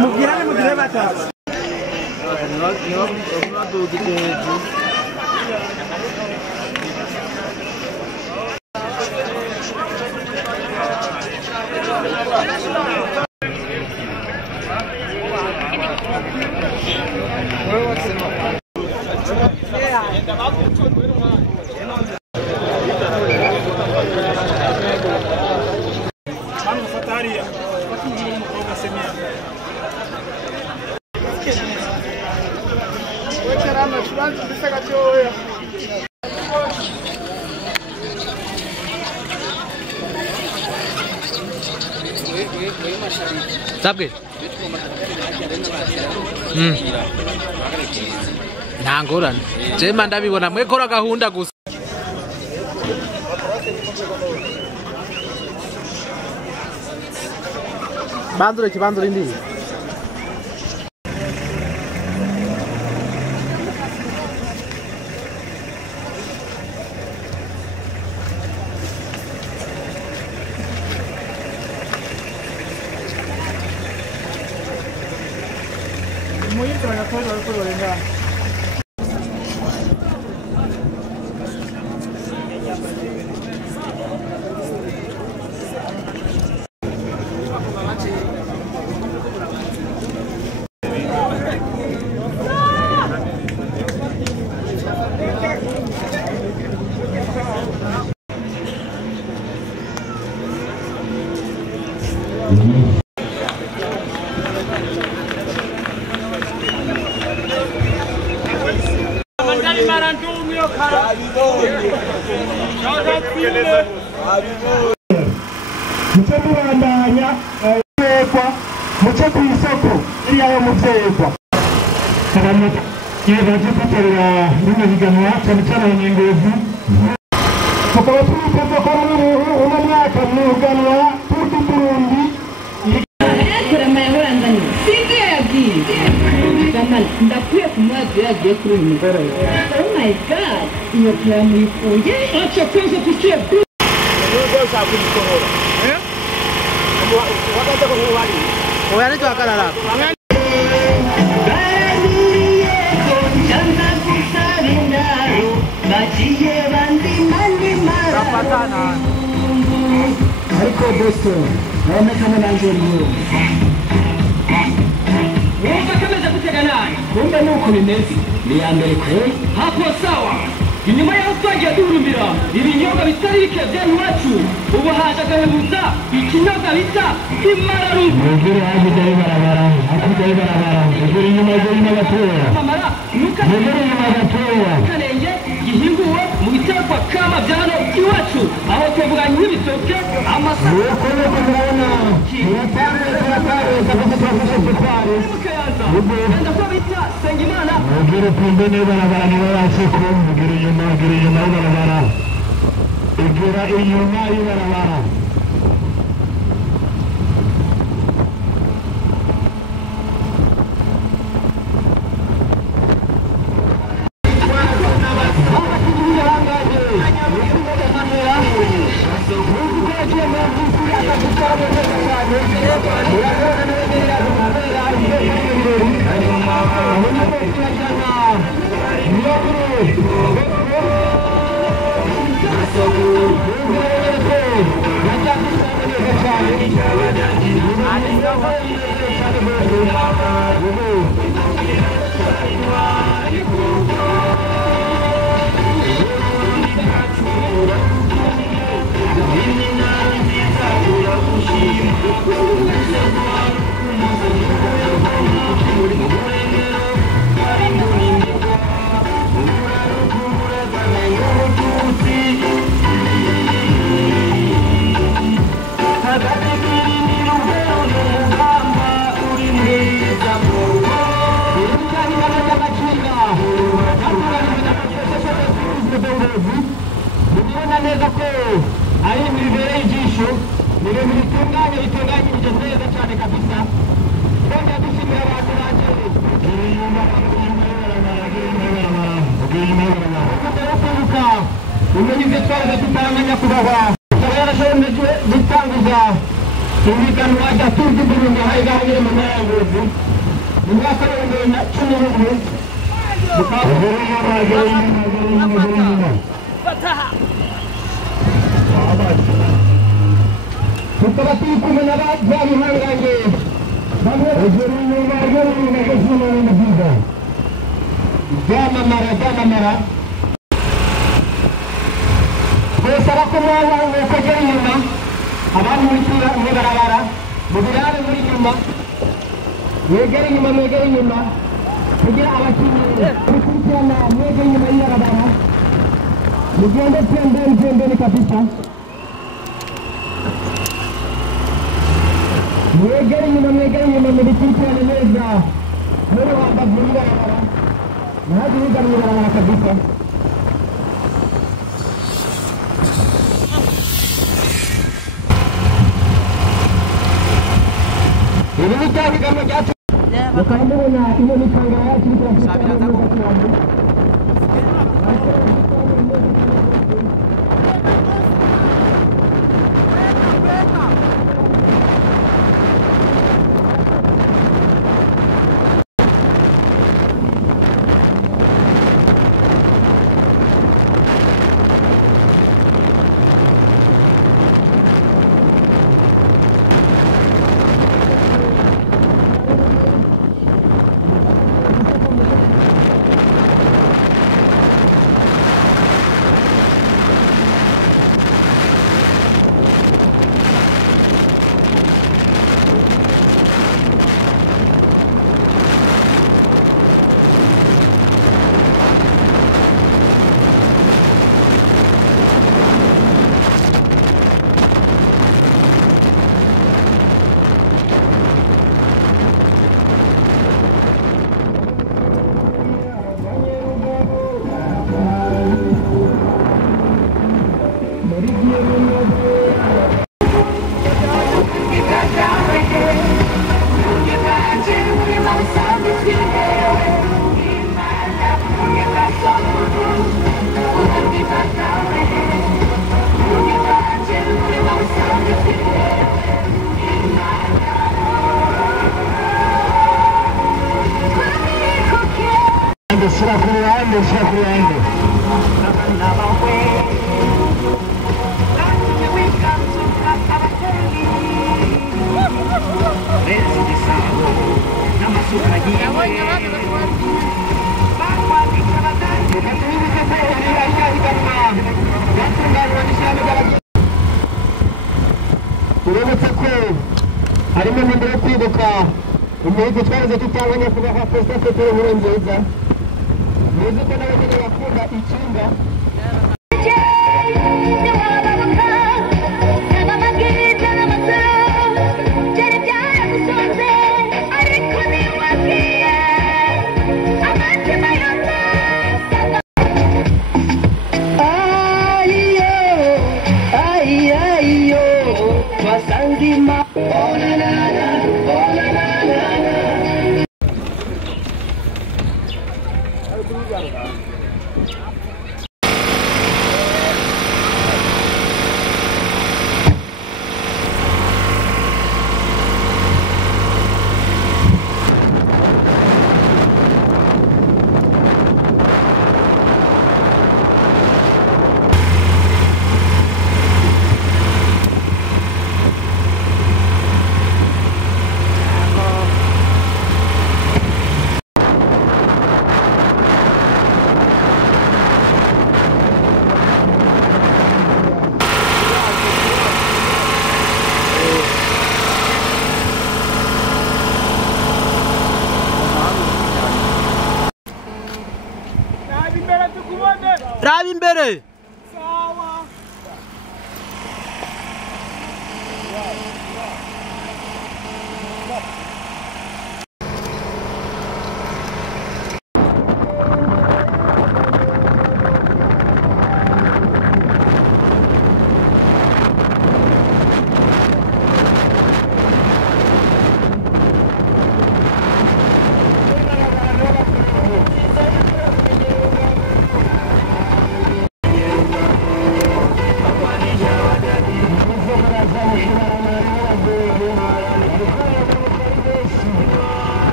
Mugire batatu. Sabge? Nangorane. Je mandabibona mwekora gahunda gusa. Bandure ndi. Muy interrogatorio al pueblo de acá. Muce kubandanya yekwa muce kwisoko iriya yo muvyekwa yebaje guterera rino higanwa cyane cyane abanyengozi tukaba twiteze ko uno mwaka mu higanwa tuti Burundi ndakwiye kumwazi yagiye kuri uyu mugoroba. Oh my god, iyo plan yifuye acha kwanza tuchie Oyani tu akalala. ariko bosto naonekana nanje ndio kameza kutega naye. kumbe nuko bimeze ni ya mbere kweli Hapo sawa. Inyuma ya twagiye duhurumbira ibinyobwa bitari bike by'iwacu. Ubu haje agahebuza ikinyobwa bita imararu. mugire haje barabara mugire inyuma y'abatora Mamara nuka mugire inyuma y'abatora kanenge gihinguwe mu bitakwa kama byano iwacu. Aho tuvuga nk'ibitoke amasa. nuko murabona turatare tukafasha tutware Enda kwa bita Sengimana. mugire kumbe ne barabara ni baraseko mugire inyuma y'abarabara igira inyuma y'abarabara Mubona neza ko ari imbere y'ijisho miremire itunganyirije neza cyane kabisa kandi dushimira abantu baje umenye ibyo twaje tutaranganya kubaha yarashoboye gutanguza ihiganwa rya Tour du Burundi harigaye mu ntara ya Ngozi mu mwaka wa 2011 tukaba turi kumwe n'ababihangange byamamara twesaba ko mwegera inyuma abandi mwitura mwibarabara mubirabe muri inyuma mwegera inyuma kugira abakinnyi bikurikirana mwegera inyuma y'ibarabara mugende pembeni kabisa mwegera inyuma mubikurikirane neza muri hambavu y'ibarabara ntazi wiga mwibarabara kabisa ini ni cari kamu jatuh. Bukan mana ini ni tangga cerita kita. Surakurande. Uretse ko harimo n'indi yo kwibuka umuhigo twaje tutanganya kubaha Perezida Petero Nkurunziza muzi ko n'abageni bakunda ikinga Raba imbere.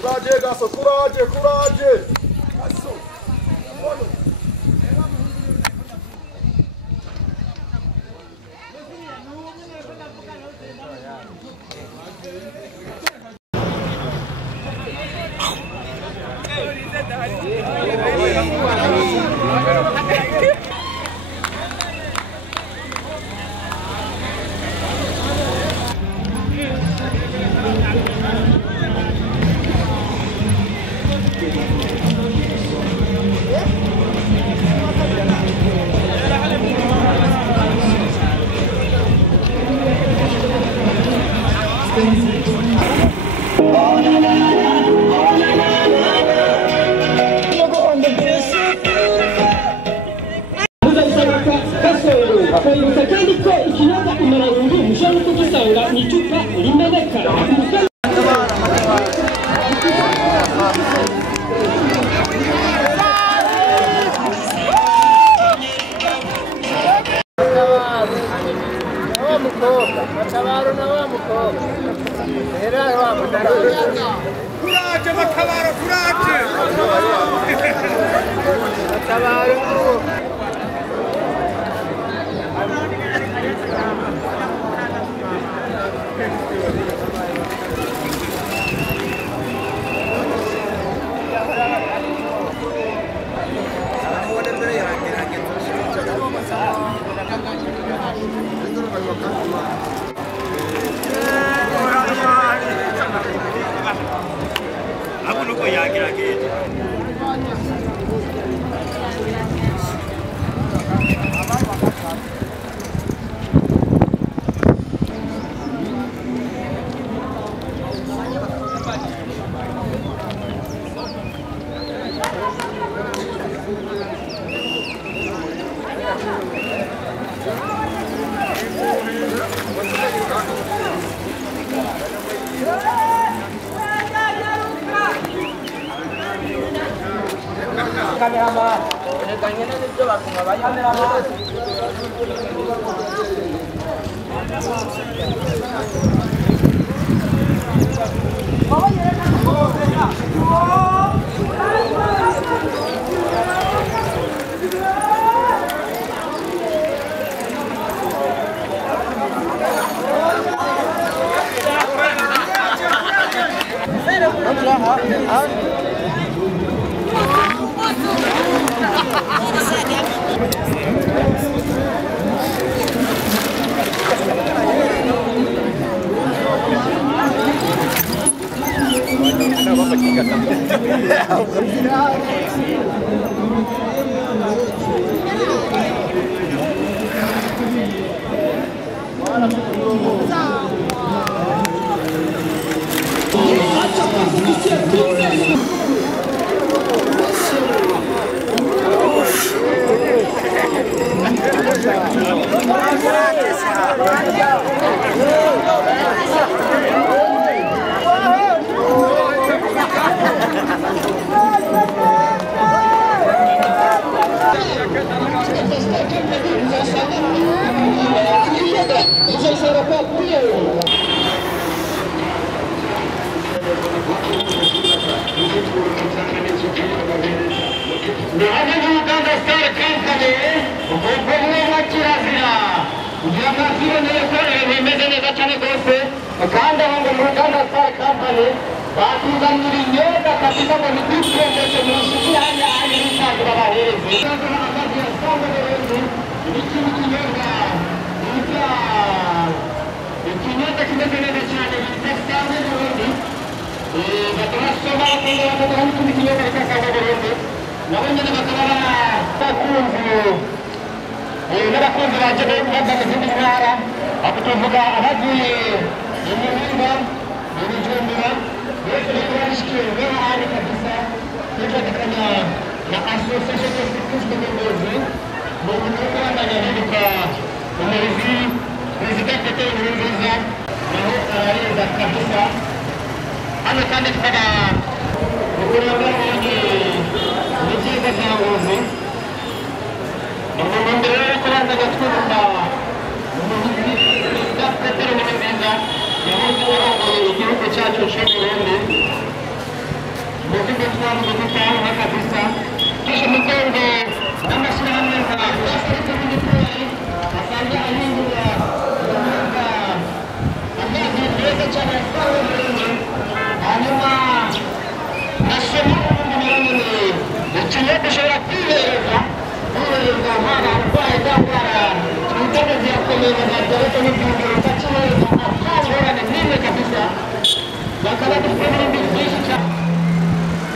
Courage, garçon, courage, courage.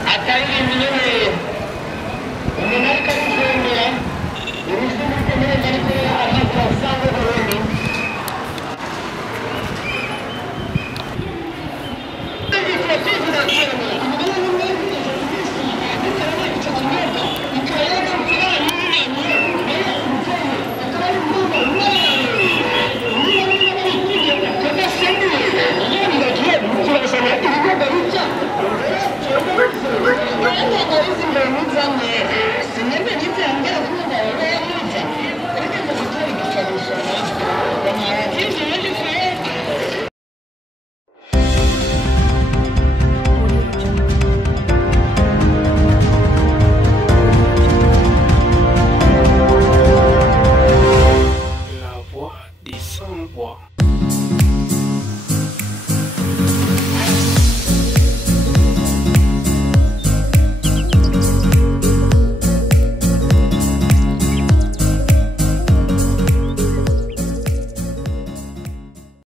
Hasta ahí